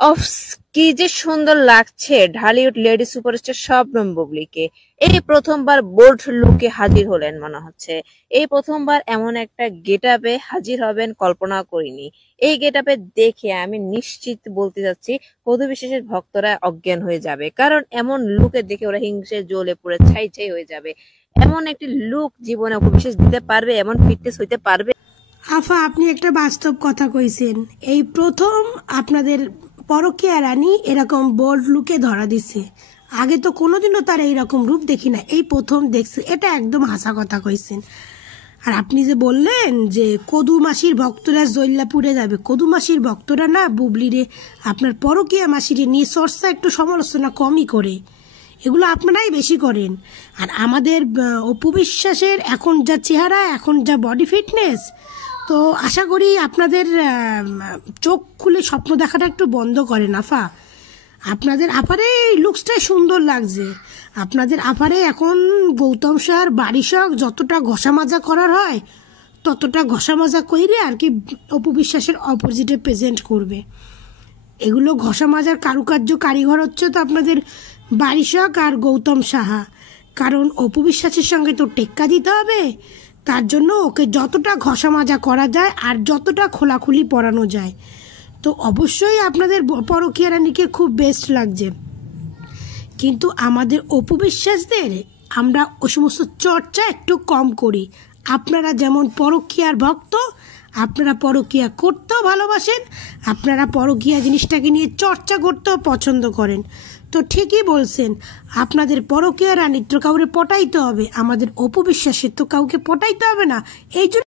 Of, কি যে সুন্দর লাগছে ঢালিউড লেডি সুপারস্টার শবনম বুবলিকে। এই প্রথমবার বোল্ড লুকে হাজির হলেন মনে হচ্ছে। এই প্রথমবার এমন একটা গেটআপে হাজির হবেন কল্পনা করিনি। এই গেটআপে দেখে আমি নিশ্চিত বলতে চাচ্ছি পদু বিশ্বাসের ভক্তরা অজ্ঞান হয়ে যাবে, কারণ এমন লুকে দেখে ওরা হিংসে জ্বলে পুড়ে ছাই ছাই হয়ে যাবে। এমন একটি লুক জীবনে অপবিশ্বাস দিতে পারবে? এমন ফিটনেস হইতে পারবে? আফা, আপনি একটা বাস্তব কথা কইছেন। এই প্রথম আপনাদের পরকীয়া রানী এরকম বোল্ড লুকে ধরা দিছে। আগে তো কোনোদিনও তার এইরকম রূপ দেখি না, এই প্রথম দেখছি। এটা একদম হাসা কথা কইছেন। আর আপনি যে বললেন যে কদু মাসির ভক্তরা জল্লা পুড়ে যাবে, কদু মাসির ভক্তরা না বুবলিরে আপনার পরকীয়া মাসিরে নিয়ে চর্চা একটু সমালোচনা কমই করে, এগুলো আপনারাই বেশি করেন। আর আমাদের অপু বিশ্বাসের এখন যা চেহারা, এখন যা বডি ফিটনেস, তো আশা করি আপনাদের চোখ খুলে স্বপ্ন দেখাটা একটু বন্ধ করেন আফা। আপনাদের আপারে লুকসটাই সুন্দর লাগছে। আপনাদের আপারে এখন গৌতম স্যার বাড়ি শখ যতটা ঘষা মাজা করার হয় ততটা ঘষা মাজা কইরে আর কি অপু বিশ্বাসের অপোজিটে প্রেজেন্ট করবে। এগুলো ঘষা মাজার কারুকার্য কারিগর হচ্ছে তো আপনাদের বারিশক আর গৌতম সাহা। কারণ অপু বিশ্বাসের সঙ্গে তো টেক্কা দিতে হবে, তার জন্য ওকে যতটা ঘষা মাজা করা যায় আর যতটা খোলাখুলি পরানো যায়। তো অবশ্যই আপনাদের পরকীয়া রানীকে খুব বেস্ট লাগছে, কিন্তু আমাদের অপু বিশ্বাসদের আমরা ও সমস্ত চর্চা একটু কম করি। আপনারা যেমন পরকীয়ার ভক্ত, আপনারা পরকীয়া করতেও ভালোবাসেন, আপনারা পরকীয়া জিনিসটাকে নিয়ে চর্চা করতেও পছন্দ করেন। তো ঠিকই বলছেন, আপনাদের পরকীয়া রানীর তো কাউকে পটাইতে হবে, আমাদের অপু বিশ্বাসের তো কাউকে পটাইতে হবে না। এই জন্য